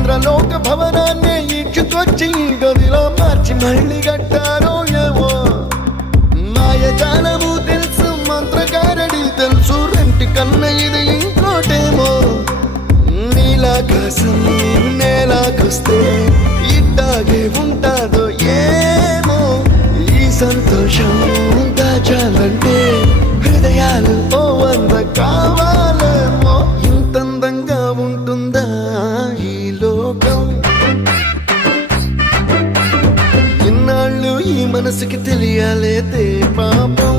ఇంద్రలోక భవనాన్ని ఈడ్చుకొచ్చి గదిలో మార్చి మళ్ళీ కట్టారో ఏమో మాయజాలము తెలుసు మంత్రగారడి తెలుసు రెంటి కన్న ఇది ఇంకోటేమో నీలాకాశం నేలాకొస్తే ఇట్టాగే ఉంటాదో ఏమో ఈ సంతోషం దాచాలంటే హృదయాలు ఓ వంద కావాలేమో ఇంతందంగా ఉంటుందా ఈ లోకం ఇన్నాళ్ళు ఈ మనసుకి తెలియాలేదే పాపం